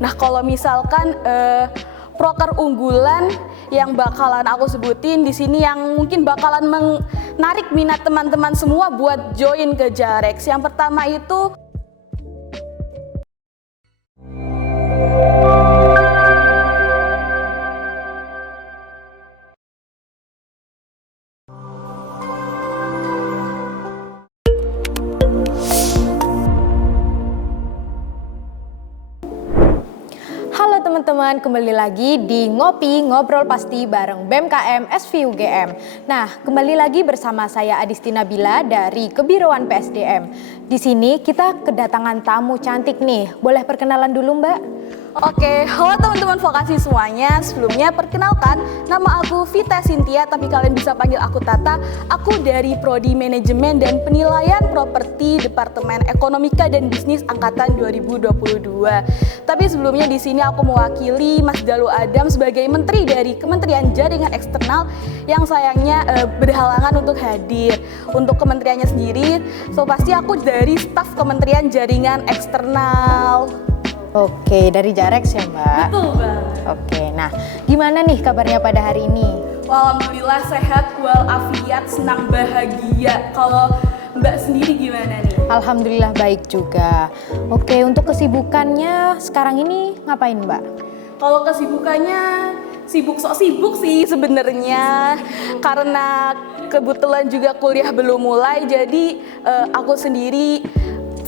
Nah, kalau misalkan proker unggulan yang bakalan aku sebutin di sini yang mungkin bakalan menarik minat teman-teman semua buat join ke Jarex. Yang pertama itu teman-teman, kembali lagi di Ngopi Ngobrol Pasti bareng BMKM SVUGM. Nah, kembali lagi bersama saya Adistina Bila dari Kebiruan PSDM. Di sini kita kedatangan tamu cantik nih. Boleh perkenalan dulu, Mbak? Oke, halo teman-teman vokasi semuanya. Sebelumnya perkenalkan, nama aku Vita Cynthia, tapi kalian bisa panggil aku Tata. Aku dari Prodi Manajemen dan Penilaian Properti Departemen Ekonomika dan Bisnis Angkatan 2022. Tapi sebelumnya di sini aku mewakili Mas Dalu Adam sebagai Menteri dari Kementerian Jaringan Eksternal yang sayangnya berhalangan untuk hadir. Untuk kementeriannya sendiri, pasti aku dari staf Kementerian Jaringan Eksternal. Oke, dari Jarex ya, Mbak? Betul, Mbak. Oke, nah gimana nih kabarnya pada hari ini? Alhamdulillah sehat walafiat, senang bahagia. Kalau Mbak sendiri gimana nih? Alhamdulillah baik juga. Oke, untuk kesibukannya sekarang ini ngapain, Mbak? Kalau kesibukannya sok sibuk sih sebenarnya, karena kebetulan juga kuliah belum mulai, jadi aku sendiri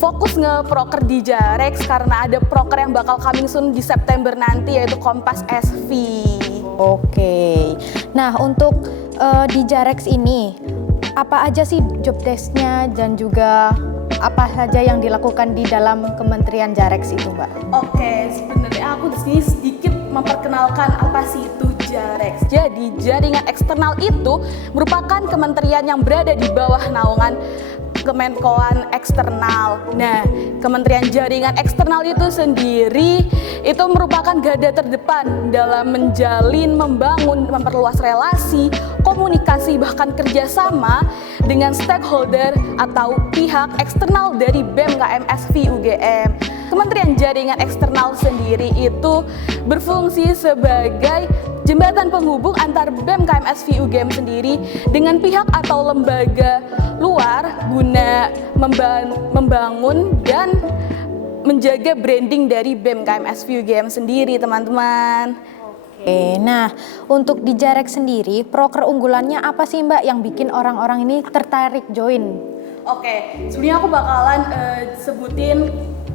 fokus nge-proker di Jarex karena ada proker yang bakal coming soon di September nanti, yaitu Kompas SV. Oke, nah untuk di Jarex ini apa aja sih job desk-nya dan juga apa saja yang dilakukan di dalam Kementerian Jarex itu, Mbak? Oke, sebenarnya aku di sini sedikit memperkenalkan apa sih itu Jarex. Jadi jaringan eksternal itu merupakan kementerian yang berada di bawah naungan Kemenkoan Eksternal. Nah, Kementerian Jaringan Eksternal itu sendiri itu merupakan garda terdepan dalam menjalin, membangun, memperluas relasi, komunikasi, bahkan kerjasama dengan stakeholder atau pihak eksternal dari BMKM SVUGM. Kementerian Jaringan Eksternal sendiri itu berfungsi sebagai jembatan penghubung antar BMKM SVUGM sendiri dengan pihak atau lembaga luar guna membangun dan menjaga branding dari BMKM SVUGM sendiri, teman-teman. Oke, nah untuk di Jarex sendiri, proker unggulannya apa sih, Mbak, yang bikin orang-orang ini tertarik join? Oke, sebenarnya aku bakalan sebutin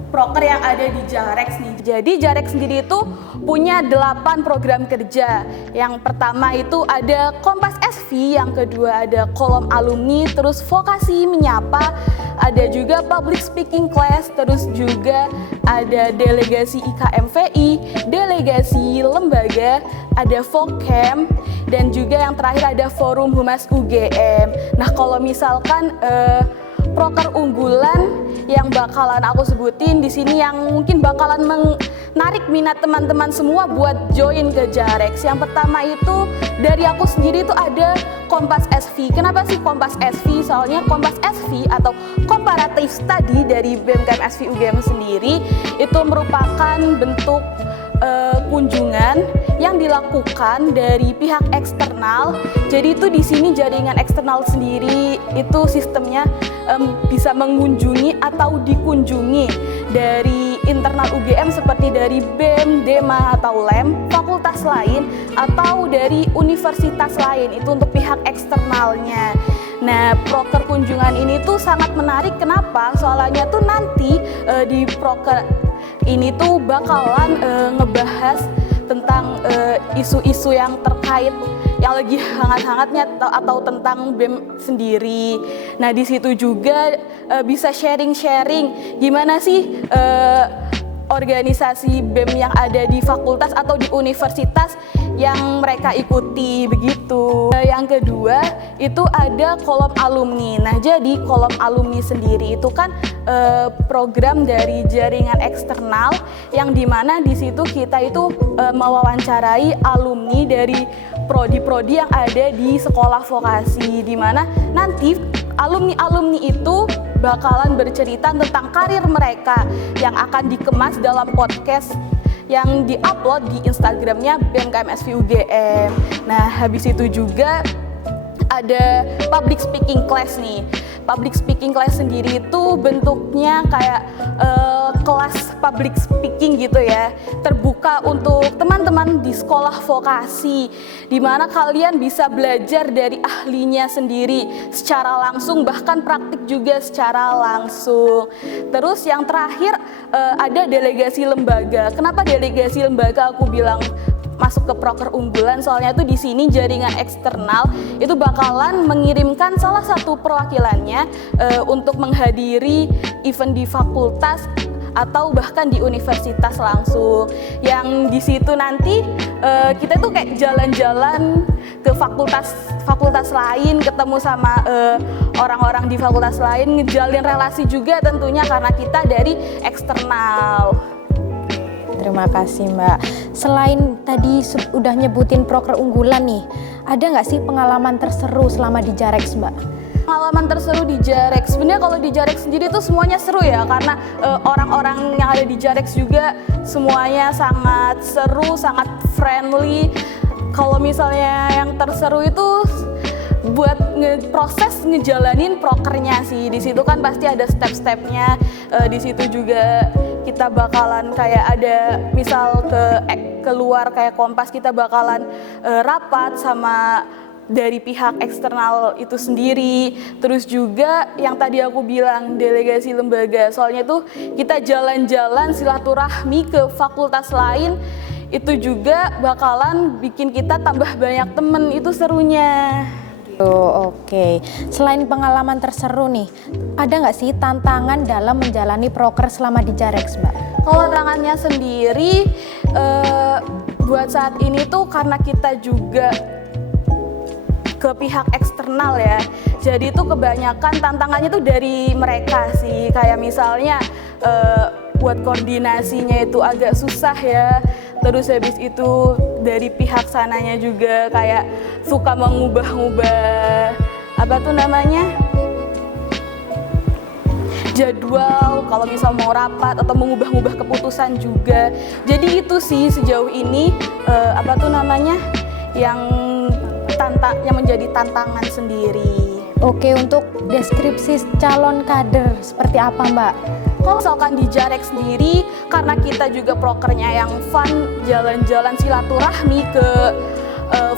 proker yang ada di Jarex nih. Jadi Jarex sendiri itu punya 8 program kerja. Yang pertama itu ada Kompas SV, yang kedua ada Kolom Alumni, terus Vokasi Menyapa, ada juga Public Speaking Class, terus juga ada Delegasi IKMVI, Delegasi Lembaga, ada Vokcamp, dan juga yang terakhir ada Forum Humas UGM. Nah, kalau misalkan proker unggulan yang bakalan aku sebutin di sini yang mungkin bakalan menarik minat teman-teman semua buat join ke Jarex. Yang pertama itu dari aku sendiri itu ada Kompas SV. Kenapa sih Kompas SV? Soalnya Kompas SV atau Comparative Study dari BMKM SVUGM sendiri itu merupakan bentuk kunjungan yang dilakukan dari pihak eksternal. Jadi itu di sini jaringan eksternal sendiri itu sistemnya bisa mengunjungi atau dikunjungi dari internal UGM seperti dari BEM, DEMA atau LEM, fakultas lain atau dari universitas lain, itu untuk pihak eksternalnya. Nah, proker kunjungan ini tuh sangat menarik. Kenapa? Soalnya tuh nanti di proker ini tuh bakalan ngebahas tentang isu-isu yang terkait yang lagi hangat-hangatnya atau tentang BEM sendiri. Nah, di situ juga bisa sharing-sharing gimana sih organisasi BEM yang ada di fakultas atau di universitas yang mereka ikuti, begitu. Yang kedua itu ada kolom alumni. Nah, jadi kolom alumni sendiri itu kan program dari jaringan eksternal yang dimana di situ kita itu mewawancarai alumni dari prodi-prodi yang ada di sekolah vokasi, dimana nanti alumni-alumni itu bakalan bercerita tentang karir mereka yang akan dikemas dalam podcast yang diupload di Instagramnya BMKM SVUGM. Nah, habis itu juga ada public speaking class nih. Public speaking class sendiri itu bentuknya kayak kelas public speaking gitu ya, terbuka untuk teman-teman di sekolah vokasi, di mana kalian bisa belajar dari ahlinya sendiri secara langsung, bahkan praktik juga secara langsung. Terus yang terakhir ada delegasi lembaga. Kenapa delegasi lembaga aku bilang masuk ke proker unggulan? Soalnya tuh di sini jaringan eksternal itu bakalan mengirimkan salah satu perwakilannya untuk menghadiri event di fakultas atau bahkan di universitas langsung. Yang di situ nanti kita tuh kayak jalan-jalan ke fakultas lain, ketemu sama orang-orang di fakultas lain, ngejalin relasi juga tentunya karena kita dari eksternal. Terima kasih Mbak. Selain tadi udah nyebutin proker unggulan nih, ada nggak sih pengalaman terseru selama di Jarex Mbak? Pengalaman terseru di Jarex, sebenarnya kalau di Jarex sendiri tuh semuanya seru ya, karena orang-orang yang ada di Jarex juga semuanya sangat seru, sangat friendly. Kalau misalnya yang terseru itu buat proses ngejalanin prokernya sih. Di situ kan pasti ada step-stepnya. Di situ juga kita bakalan kayak ada misal keluar kayak Kompas, kita bakalan rapat sama dari pihak eksternal itu sendiri. Terus juga yang tadi aku bilang delegasi lembaga, soalnya tuh kita jalan-jalan silaturahmi ke fakultas lain, itu juga bakalan bikin kita tambah banyak temen, itu serunya. Oh, oke. Selain pengalaman terseru nih, ada nggak sih tantangan dalam menjalani proker selama di Jarex Mbak? Kalau tantangannya sendiri, buat saat ini tuh karena kita juga ke pihak eksternal ya, jadi tuh kebanyakan tantangannya tuh dari mereka sih. Kayak misalnya buat koordinasinya itu agak susah ya. Terus habis itu dari pihak sananya juga kayak suka mengubah-ubah apa tuh namanya, jadwal kalau misal mau rapat atau mengubah-ubah keputusan juga. Jadi itu sih sejauh ini apa tuh namanya yang menjadi tantangan sendiri. Oke, untuk deskripsi calon kader seperti apa Mbak? Kalau misalkan di Jarex sendiri, karena kita juga prokernya yang fun, jalan-jalan silaturahmi ke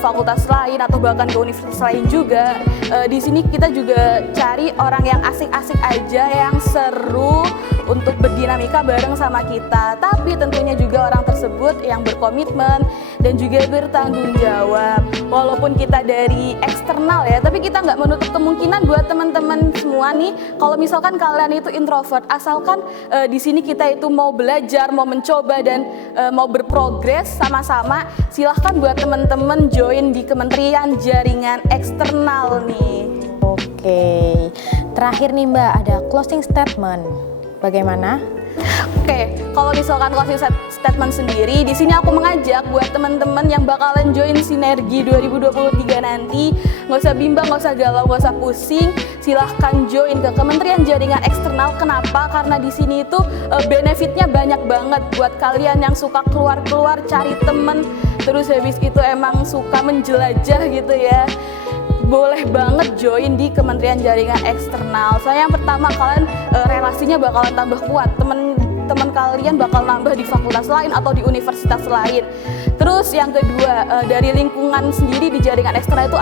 fakultas lain atau bahkan ke universitas lain juga, di sini kita juga cari orang yang asik-asik aja, yang seru untuk berdinamika bareng sama kita. Tapi tentunya juga orang tersebut yang berkomitmen dan juga bertanggung jawab. Walaupun kita dari eksternal ya, tapi kita nggak menutup kemungkinan buat teman-teman semua nih, kalau misalkan kalian itu introvert, asalkan di sini kita itu mau belajar, mau mencoba dan mau berprogres sama-sama, silahkan buat teman-teman join di Kementerian Jaringan Eksternal nih. Oke, terakhir nih Mbak, ada closing statement. Bagaimana? Oke, kalau misalkan closing statement sendiri, di sini aku mengajak buat teman-teman yang bakalan join Sinergi 2023 nanti, nggak usah bimbang, nggak usah galau, nggak usah pusing, silahkan join ke Kementerian Jaringan Eksternal. Kenapa? Karena di sini itu benefitnya banyak banget buat kalian yang suka keluar-keluar cari temen, terus habis itu emang suka menjelajah gitu ya. Boleh banget join di Kementerian Jaringan Eksternal. Soalnya yang pertama, kalian relasinya bakalan tambah kuat, teman kalian bakal nambah di fakultas lain atau di universitas lain. Terus yang kedua, dari lingkungan sendiri di jaringan eksternal itu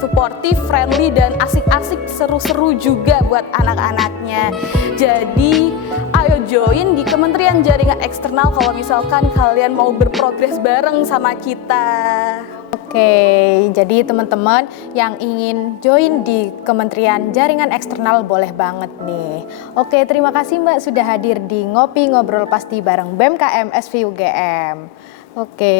suportif, friendly, dan asik-asik, seru-seru juga buat anak-anaknya. Jadi ayo join di Kementerian Jaringan Eksternal kalau misalkan kalian mau berprogres bareng sama kita. Oke, jadi teman-teman yang ingin join di Kementerian Jaringan Eksternal boleh banget nih. Oke, terima kasih Mbak sudah hadir di Ngopi Ngobrol Pasti bareng BMKM SVUGM. Oke.